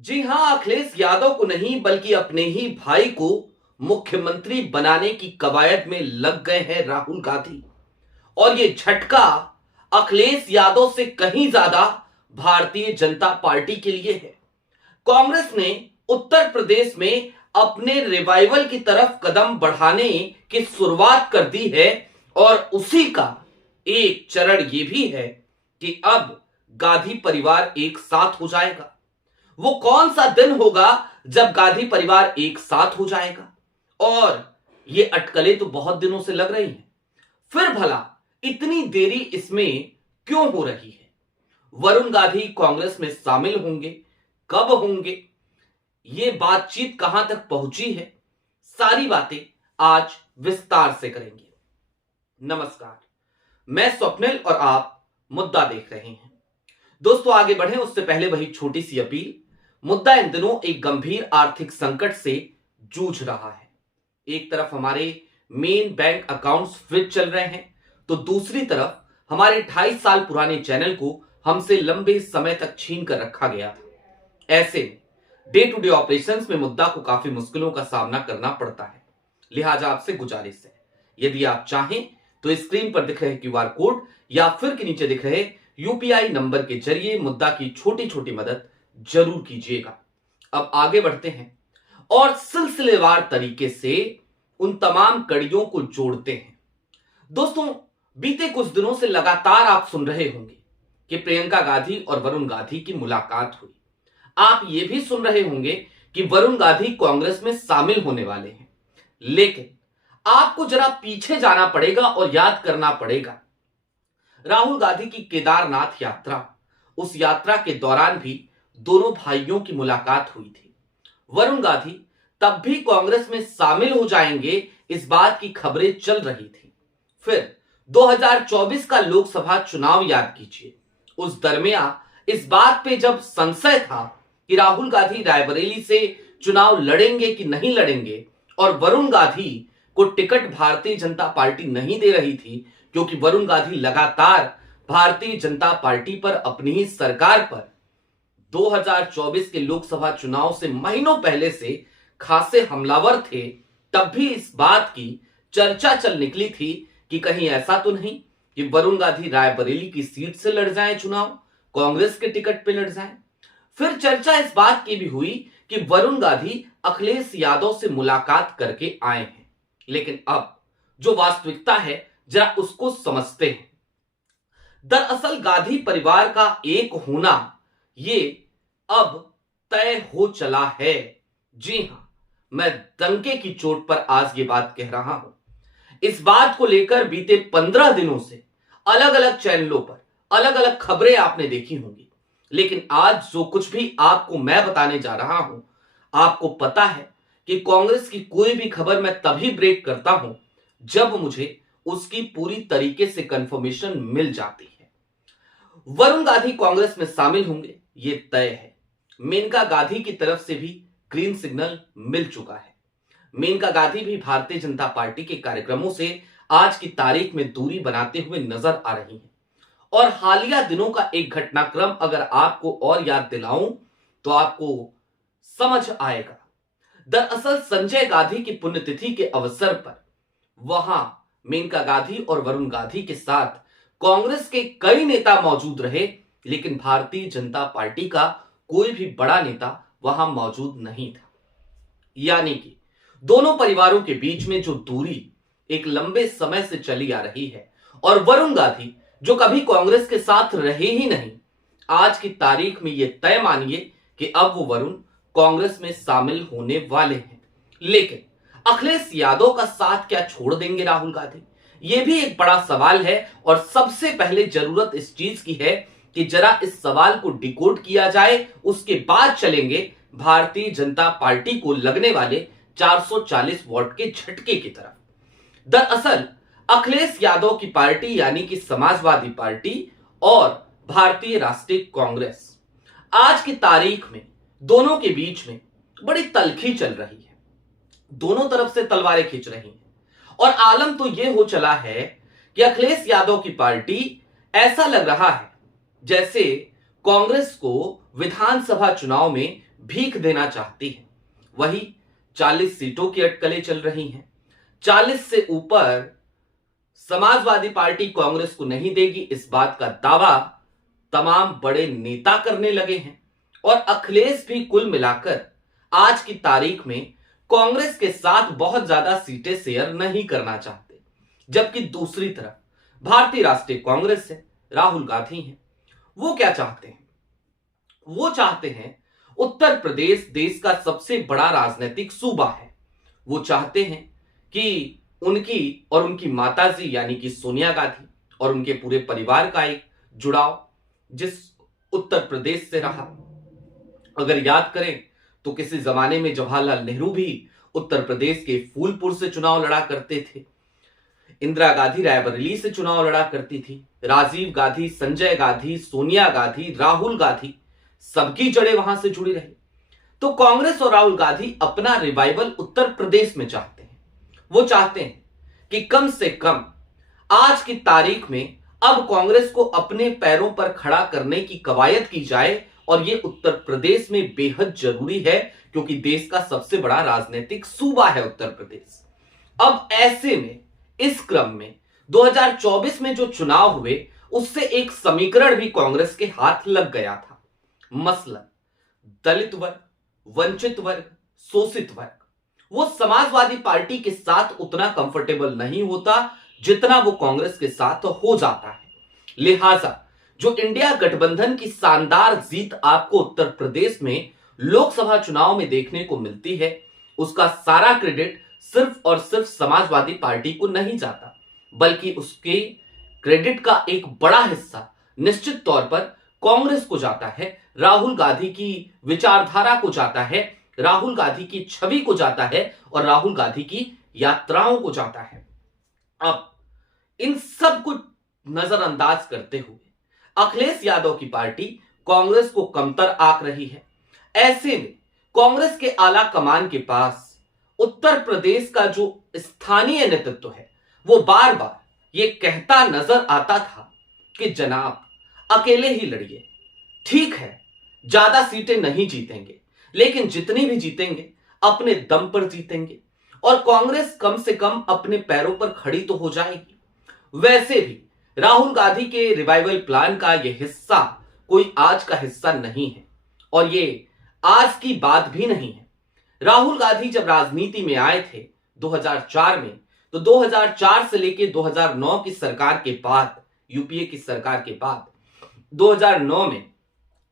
जी हां, अखिलेश यादव को नहीं बल्कि अपने ही भाई को मुख्यमंत्री बनाने की कवायद में लग गए हैं राहुल गांधी। और ये झटका अखिलेश यादव से कहीं ज्यादा भारतीय जनता पार्टी के लिए है। कांग्रेस ने उत्तर प्रदेश में अपने रिवाइवल की तरफ कदम बढ़ाने की शुरुआत कर दी है और उसी का एक चरण यह भी है कि अब गांधी परिवार एक साथ हो जाएगा। वो कौन सा दिन होगा जब गांधी परिवार एक साथ हो जाएगा? और ये अटकलें तो बहुत दिनों से लग रही हैं। फिर भला इतनी देरी इसमें क्यों हो रही है? वरुण गांधी कांग्रेस में शामिल होंगे, कब होंगे, ये बातचीत कहां तक पहुंची है, सारी बातें आज विस्तार से करेंगे। नमस्कार, मैं स्वप्निल और आप मुद्दा देख रहे हैं। दोस्तों, आगे बढ़े उससे पहले वही छोटी सी अपील। मुद्दा इन दिनों एक गंभीर आर्थिक संकट से जूझ रहा है। एक तरफ हमारे मेन बैंक अकाउंट्स फ्रीज चल रहे हैं, तो दूसरी तरफ हमारे 2.5 साल पुराने चैनल को हमसे लंबे समय तक छीन कर रखा गया था। ऐसे में डे टू डे ऑपरेशंस में मुद्दा को काफी मुश्किलों का सामना करना पड़ता है। लिहाजा आपसे गुजारिश है, यदि आप चाहें तो स्क्रीन पर दिख रहे क्यूआर कोड या फिर के नीचे दिख रहे यूपीआई नंबर के जरिए मुद्दा की छोटी छोटी मदद जरूर कीजिएगा। अब आगे बढ़ते हैं और सिलसिलेवार तरीके से उन तमाम कड़ियों को जोड़ते हैं। दोस्तों, बीते कुछ दिनों से लगातार आप सुन रहे होंगे कि प्रियंका गांधी और वरुण गांधी की मुलाकात हुई। आप ये भी सुन रहे होंगे कि वरुण गांधी कांग्रेस में शामिल होने वाले हैं। लेकिन आपको जरा पीछे जाना पड़ेगा और याद करना पड़ेगा, राहुल गांधी की केदारनाथ यात्रा, उस यात्रा के दौरान भी दोनों भाइयों की मुलाकात हुई थी। वरुण गांधी तब भी कांग्रेस में शामिल हो जाएंगे, इस बात की खबरें चल रही थी। फिर 2024 का लोकसभा चुनाव याद कीजिए। उस दरमियान इस बात पे जब संशय था कि राहुल गांधी रायबरेली से चुनाव लड़ेंगे कि नहीं लड़ेंगे, और वरुण गांधी को टिकट भारतीय जनता पार्टी नहीं दे रही थी, क्योंकि वरुण गांधी लगातार भारतीय जनता पार्टी पर, अपनी ही सरकार पर 2024 के लोकसभा चुनाव से महीनों पहले से खासे हमलावर थे। तब भी इस बात की चर्चा चल निकली थी कि कहीं ऐसा तो नहीं कि वरुण गांधी रायबरेली की सीट से लड़ जाएं चुनाव, कांग्रेस के टिकट पे लड़ जाएं। फिर चर्चा इस बात की भी हुई कि वरुण गांधी अखिलेश यादव से मुलाकात करके आए हैं। लेकिन अब जो वास्तविकता है, जरा उसको समझते हैं। दरअसल गांधी परिवार का एक होना ये अब तय हो चला है। जी हां, मैं डंके की चोट पर आज ये बात कह रहा हूं। इस बात को लेकर बीते 15 दिनों से अलग अलग चैनलों पर अलग अलग खबरें आपने देखी होंगी। लेकिन आज जो कुछ भी आपको मैं बताने जा रहा हूं, आपको पता है कि कांग्रेस की कोई भी खबर मैं तभी ब्रेक करता हूं जब मुझे उसकी पूरी तरीके से कंफर्मेशन मिल जाती है। वरुण गांधी कांग्रेस में शामिल होंगे, ये तय है। मेनका गांधी की तरफ से भी ग्रीन सिग्नल मिल चुका है। मेनका गांधी भी भारतीय जनता पार्टी के कार्यक्रमों से आज की तारीख में दूरी बनाते हुए नजर आ रही हैं। और हालिया दिनों का एक घटनाक्रम अगर आपको और याद दिलाऊं तो आपको समझ आएगा। दरअसल संजय गांधी की पुण्यतिथि के अवसर पर वहां मेनका गांधी और वरुण गांधी के साथ कांग्रेस के कई नेता मौजूद रहे, लेकिन भारतीय जनता पार्टी का कोई भी बड़ा नेता वहां मौजूद नहीं था। यानी कि दोनों परिवारों के बीच में जो दूरी एक लंबे समय से चली आ रही है, और वरुण गांधी जो कभी कांग्रेस के साथ रहे ही नहीं, आज की तारीख में यह तय मानिए कि अब वो वरुण कांग्रेस में शामिल होने वाले हैं। लेकिन अखिलेश यादव का साथ क्या छोड़ देंगे राहुल गांधी? यह भी एक बड़ा सवाल है। और सबसे पहले जरूरत इस चीज की है कि जरा इस सवाल को डिकोड किया जाए, उसके बाद चलेंगे भारतीय जनता पार्टी को लगने वाले 440 वोट के झटके की तरफ। दरअसल अखिलेश यादव की पार्टी यानी कि समाजवादी पार्टी और भारतीय राष्ट्रीय कांग्रेस, आज की तारीख में दोनों के बीच में बड़ी तल्खी चल रही है। दोनों तरफ से तलवारें खींच रही हैं। और आलम तो यह हो चला है कि अखिलेश यादव की पार्टी, ऐसा लग रहा है जैसे कांग्रेस को विधानसभा चुनाव में भीख देना चाहती है। वही 40 सीटों की अटकलें चल रही हैं। 40 से ऊपर समाजवादी पार्टी कांग्रेस को नहीं देगी, इस बात का दावा तमाम बड़े नेता करने लगे हैं। और अखिलेश भी कुल मिलाकर आज की तारीख में कांग्रेस के साथ बहुत ज्यादा सीटें शेयर नहीं करना चाहते। जबकि दूसरी तरफ भारतीय राष्ट्रीय कांग्रेस है, राहुल गांधी हैं, वो क्या चाहते हैं? वो चाहते हैं उत्तर प्रदेश देश का सबसे बड़ा राजनीतिक सूबा है। वो चाहते हैं कि उनकी और उनकी माताजी यानी कि सोनिया गांधी और उनके पूरे परिवार का एक जुड़ाव जिस उत्तर प्रदेश से रहा। अगर याद करें तो किसी जमाने में जवाहरलाल नेहरू भी उत्तर प्रदेश के फूलपुर से चुनाव लड़ा करते थे। इंदिरा गांधी रायबरेली से चुनाव लड़ा करती थी। राजीव गांधी, संजय गांधी, सोनिया गांधी, राहुल गांधी, सबकी जड़ें वहां से जुड़ी रही। तो कांग्रेस और राहुल गांधी अपना रिवाइवल उत्तर प्रदेश में चाहते हैं। वो चाहते हैं कि कम से कम आज की तारीख में अब कांग्रेस को अपने पैरों पर खड़ा करने की कवायद की जाए, और ये उत्तर प्रदेश में बेहद जरूरी है क्योंकि देश का सबसे बड़ा राजनीतिक सूबा है उत्तर प्रदेश। अब ऐसे में इस क्रम में 2024 में जो चुनाव हुए उससे एक समीकरण भी कांग्रेस के हाथ लग गया था। मसलन दलित वर्ग, वंचित वर्ग, शोषित वर्ग, वो समाजवादी पार्टी के साथ उतना कंफर्टेबल नहीं होता जितना वो कांग्रेस के साथ हो जाता है। लिहाजा जो इंडिया गठबंधन की शानदार जीत आपको उत्तर प्रदेश में लोकसभा चुनाव में देखने को मिलती है, उसका सारा क्रेडिट सिर्फ और सिर्फ समाजवादी पार्टी को नहीं जाता, बल्कि उसके क्रेडिट का एक बड़ा हिस्सा निश्चित तौर पर कांग्रेस को जाता है, राहुल गांधी की विचारधारा को जाता है, राहुल गांधी की छवि को जाता है और राहुल गांधी की यात्राओं को जाता है। अब इन सब को नजरअंदाज करते हुए अखिलेश यादव की पार्टी कांग्रेस को कमतर आंक रही है। ऐसे में कांग्रेस के आला कमान के पास उत्तर प्रदेश का जो स्थानीय नेतृत्व है वो बार बार ये कहता नजर आता था कि जनाब अकेले ही लड़िए, ठीक है ज्यादा सीटें नहीं जीतेंगे लेकिन जितनी भी जीतेंगे अपने दम पर जीतेंगे और कांग्रेस कम से कम अपने पैरों पर खड़ी तो हो जाएगी। वैसे भी राहुल गांधी के रिवाइवल प्लान का यह हिस्सा कोई आज का हिस्सा नहीं है और ये आज की बात भी नहीं है। राहुल गांधी जब राजनीति में आए थे 2004 में, तो 2004 से लेके 2009 की सरकार के बाद, यूपीए की सरकार के बाद 2009 में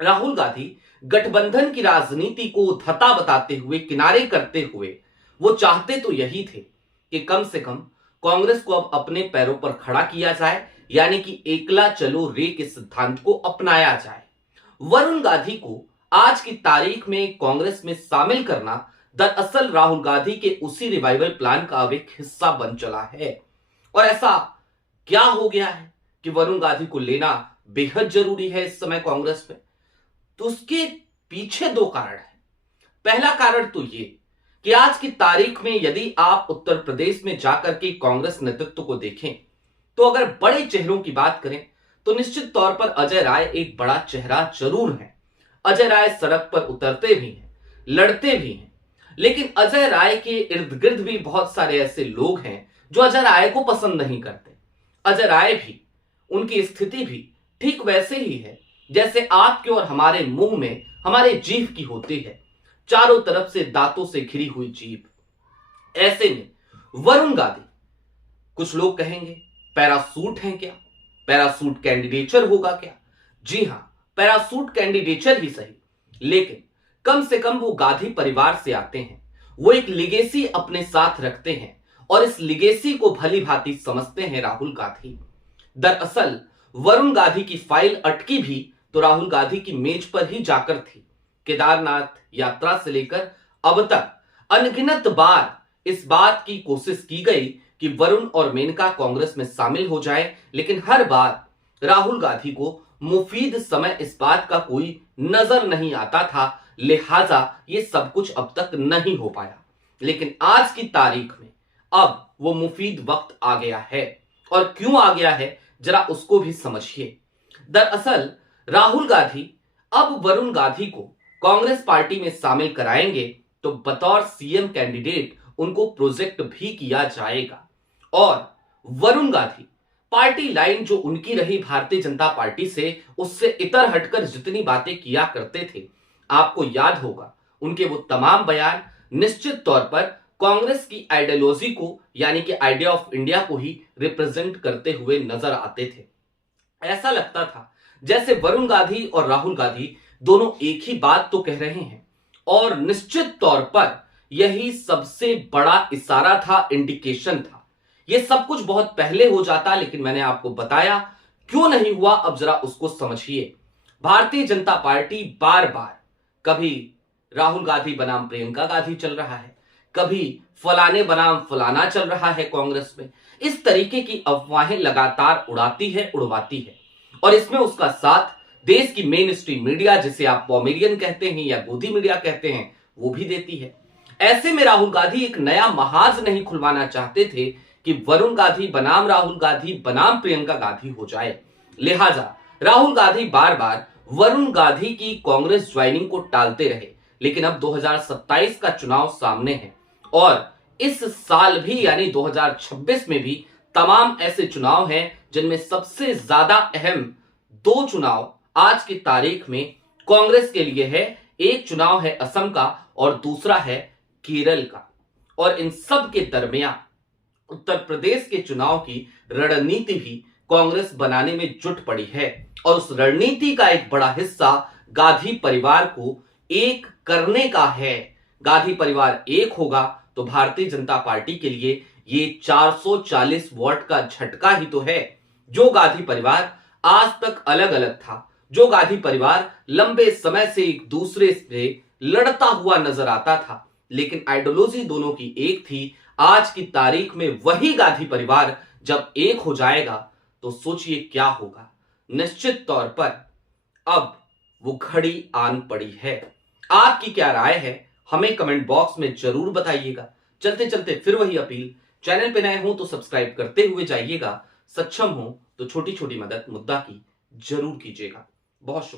राहुल गांधी गठबंधन की राजनीति को धता बताते हुए, किनारे करते हुए वो चाहते तो यही थे कि कम से कम कांग्रेस को अब अपने पैरों पर खड़ा किया जाए, यानी कि एकला चलो रे के सिद्धांत को अपनाया जाए। वरुण गांधी को आज की तारीख में कांग्रेस में शामिल करना दरअसल राहुल गांधी के उसी रिवाइवल प्लान का अब एक हिस्सा बन चला है। और ऐसा क्या हो गया है कि वरुण गांधी को लेना बेहद जरूरी है इस समय कांग्रेस में? तो उसके पीछे दो कारण हैं। पहला कारण तो ये कि आज की तारीख में यदि आप उत्तर प्रदेश में जाकर के कांग्रेस नेतृत्व को देखें तो अगर बड़े चेहरों की बात करें तो निश्चित तौर पर अजय राय एक बड़ा चेहरा जरूर है। अजय राय सड़क पर उतरते भी हैं, लड़ते भी हैं, लेकिन अजय राय के इर्द गिर्द भी बहुत सारे ऐसे लोग हैं जो अजय राय को पसंद नहीं करते। अजय राय भी, उनकी स्थिति भी ठीक वैसे ही है जैसे आपके और हमारे मुंह में हमारे जीभ की होती है, चारों तरफ से दांतों से घिरी हुई जीभ। ऐसे में वरुण गांधी, कुछ लोग कहेंगे पैरासूट हैं क्या, पैरासूट कैंडिडेचर होगा क्या? जी हां, पैरासूट कैंडिडेचर ही सही, लेकिन कम से कम वो गांधी परिवार से आते हैं, वो एक लिगेसी अपने साथ रखते हैं और इस लिगेसी को भली भांति समझते हैं राहुल गांधी। दरअसल वरुण गांधी की फाइल अटकी भी तो राहुल गांधी की मेज पर ही जाकर थी। केदारनाथ यात्रा से लेकर अब तक अनगिनत बार इस बात की कोशिश की गई कि वरुण और मेनका कांग्रेस में शामिल हो जाए, लेकिन हर बार राहुल गांधी को मुफीद समय इस बात का कोई नजर नहीं आता था, लिहाजा ये सब कुछ अब तक नहीं हो पाया। लेकिन आज की तारीख में अब वो मुफीद वक्त आ गया है, और क्यों आ गया है जरा उसको भी समझिए। दरअसल राहुल गांधी अब वरुण गांधी को कांग्रेस पार्टी में शामिल कराएंगे तो बतौर सीएम कैंडिडेट उनको प्रोजेक्ट भी किया जाएगा। और वरुण गांधी पार्टी लाइन जो उनकी रही भारतीय जनता पार्टी से, उससे इतर हटकर जितनी बातें किया करते थे, आपको याद होगा उनके वो तमाम बयान निश्चित तौर पर कांग्रेस की आइडियोलॉजी को यानी कि आइडिया ऑफ इंडिया को ही रिप्रेजेंट करते हुए नजर आते थे। ऐसा लगता था जैसे वरुण गांधी और राहुल गांधी दोनों एक ही बात तो कह रहे हैं, और निश्चित तौर पर यही सबसे बड़ा इशारा था, इंडिकेशन था। यह सब कुछ बहुत पहले हो जाता, लेकिन मैंने आपको बताया क्यों नहीं हुआ, अब जरा उसको समझिए। भारतीय जनता पार्टी बार बार कभी राहुल गांधी बनाम प्रियंका गांधी चल रहा है, कभी फलाने बनाम फलाना चल रहा है कांग्रेस में। इस तरीके की अफवाहें लगातार उड़ाती है, उड़वाती है, और इसमें उसका साथ देश की मेन स्ट्रीम मीडिया, जिसे आप पॉमेरियन कहते हैं या गोदी मीडिया कहते हैं, वो भी देती है। ऐसे में राहुल गांधी एक नया महाज नहीं खुलवाना चाहते थे कि वरुण गांधी बनाम राहुल गांधी बनाम प्रियंका गांधी हो जाए। लिहाजा राहुल गांधी बार बार वरुण गांधी की कांग्रेस ज्वाइनिंग को टालते रहे। लेकिन अब 2027 का चुनाव सामने है, और इस साल भी यानी 2026 में भी तमाम ऐसे चुनाव हैं जिनमें सबसे ज्यादा अहम दो चुनाव आज की तारीख में कांग्रेस के लिए है। एक चुनाव है असम का और दूसरा है केरल का, और इन सब के दरमियान उत्तर प्रदेश के चुनाव की रणनीति भी कांग्रेस बनाने में जुट पड़ी है, और उस रणनीति का एक बड़ा हिस्सा गांधी परिवार को एक करने का है। गांधी परिवार एक होगा तो भारतीय जनता पार्टी के लिए ये 440 वोट का झटका ही तो है। जो गांधी परिवार आज तक अलग अलग था, जो गांधी परिवार लंबे समय से एक दूसरे से लड़ता हुआ नजर आता था, लेकिन आइडियोलॉजी दोनों की एक थी, आज की तारीख में वही गांधी परिवार जब एक हो जाएगा तो सोचिए क्या होगा। निश्चित तौर पर अब वो घड़ी आन पड़ी है। आपकी क्या राय है, हमें कमेंट बॉक्स में जरूर बताइएगा। चलते चलते फिर वही अपील, चैनल पे नए हो तो सब्सक्राइब करते हुए जाइएगा, सक्षम हो तो छोटी छोटी मदद मुद्दा की जरूर कीजिएगा। बहुत शुक्रिया।